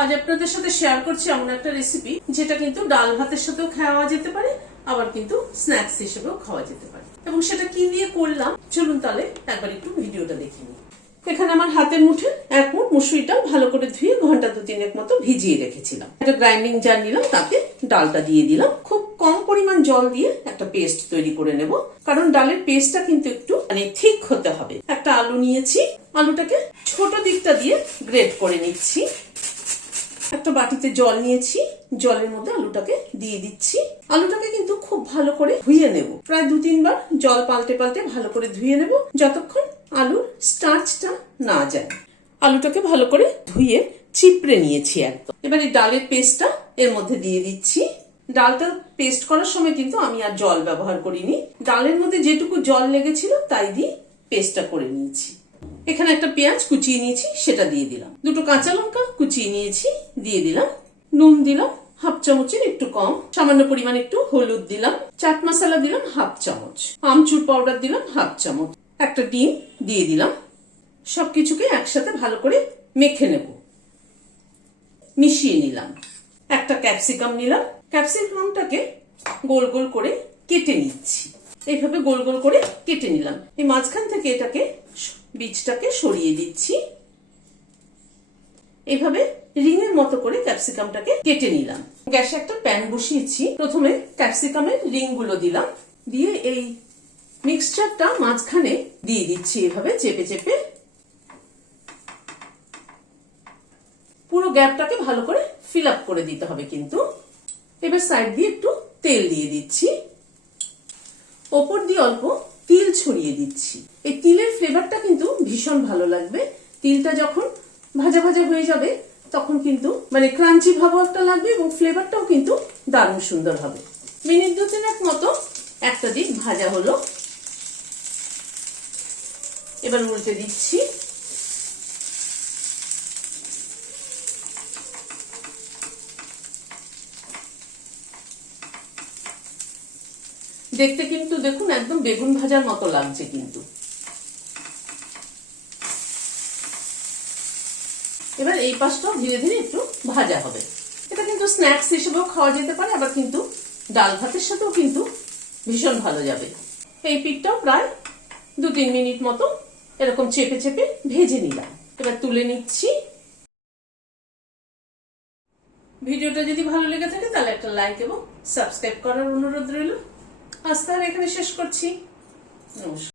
আজ আপনাদের সাথে শেয়ার করছি এমন একটা রেসিপি যেটা কিন্তু ডাল ভাতের সাথেও খাওয়া যেতে পারে, আবার কিন্তু স্ন্যাক্স হিসেবেও খাওয়া যেতে পারে। এবং সেটা কি দিয়ে করলাম চলুন তাহলে একবার একটু ভিডিওটা দেখে নিই। এখানে আমার হাতের মুঠে এক মুঠ মুসুরি ডাল ভালো করে ধুয়ে ঘন্টা 2-3 মতো ভিজিয়ে রেখেছিলাম। একটা গ্রাইন্ডিং জার নিলাম, তাতে ডালটা দিয়ে দিলাম। খুব কম পরিমাণ জল দিয়ে একটা পেস্ট তৈরি করে নেব, কারণ ডালের পেস্টটা কিন্তু একটু ঠিক হতে হবে। একটা আলু নিয়েছি, আলুটাকে ছোট দিকটা দিয়ে গ্রেট করে নিচ্ছি। একটা বাটিতে জল নিয়েছি, জলের মধ্যে আলুটাকে দিয়ে দিচ্ছি। আলুটাকে কিন্তু খুব ভালো করে ধুয়ে নেব, প্রায় 2-3 বার জল পাল্টে পাল্টে ভালো করে ধুয়ে নেব, যতক্ষণ আলুর স্টার্চটা না যায়। আলুটাকে ভালো করে ধুয়ে চিপড়ে নিয়েছি একদম। এবারে ডালের পেস্টটা এর মধ্যে দিয়ে দিচ্ছি। ডালটা পেস্ট করার সময় কিন্তু আমি আর জল ব্যবহার করিনি, ডালের মধ্যে যেটুকু জল লেগেছিল তাই দিয়ে পেস্টটা করে নিয়েছি। এখানে একটা পেঁয়াজ কুচিয়ে নিয়েছি, সেটা দিয়ে দিলাম। দুটো কাঁচা লঙ্কা কুচিয়ে নিয়েছি, দিয়ে দিলাম। নুন দিলাম হাফ চামচের একটু কম, সামান্য পরিমাণ একটু হলুদ দিলাম। চাট মশলা দিলাম হাফ চামচ, আমচুর পাউডার দিলাম হাফ চামচ, একটা ডিম দিয়ে দিলাম। সবকিছুকে একসাথে ভালো করে মেখে নেব, মিশিয়ে নিলাম। একটা ক্যাপসিকাম নিলাম, ক্যাপসিকামটাকে গোল গোল করে কেটে নিচ্ছি। এইভাবে গোল গোল করে কেটে নিলাম। এই মাঝখান থেকে এটাকে বীজটাকে সরিয়ে দিচ্ছি। এইভাবে রিং এর মতো করে ক্যাপসিকামটাকে কেটে নিলাম। গ্যাসে একটা প্যান বসিয়েছি, প্রথমে ক্যাপসিকামের রিং গুলো দিলাম, দিয়ে এই মিক্সচারটা মাঝখানে দিয়ে দিচ্ছি। এভাবে চেপে চেপে পুরো গ্যাপটাকে ভালো করে ফিল আপ করে দিতে হবে কিন্তু। এবার সাইড দিয়ে একটু তেল দিয়ে দিচ্ছি, ওপর দিয়ে অল্প তিল ছড়িয়ে দিচ্ছি। এই তিলের ফ্লেভারটা কিন্তু ভীষণ ভালো লাগবে। তিলটা যখন ভাজা ভাজা হয়ে যাবে তখন কিন্তু ক্রাঞ্চি ভাবও একটা লাগবে এবং ফ্লেভারটাও কিন্তু দারুণ সুন্দর হবে। মিনিট 2-3 মতো একটা দিক ভাজা হলো, এবার উল্টে দিচ্ছি। দেখতে কিন্তু দেখুন একদম বেগুন ভাজার মতো লাগছে কিন্তু। এবার এই পাশটাও ধীরে ধীরে একটু ভাজা হবে। এটা কিন্তু স্ন্যাক্স হিসেবেও খাওয়া যেতে পারে, আবার কিন্তু ডাল ভাতের সাথেও কিন্তু ভীষণ ভালো যাবে। এই পিঠটাও প্রায় 2-3 মিনিট মতো এরকম চেপে চেপে ভেজে নিলাম। এবার তুলে নিচ্ছি। ভিডিওটা যদি ভালো লেগে থাকে তাহলে একটা লাইক এবং সাবস্ক্রাইব করার অনুরোধ রইল। আজ তাহলে এখানে শেষ করছি। নমস্কার।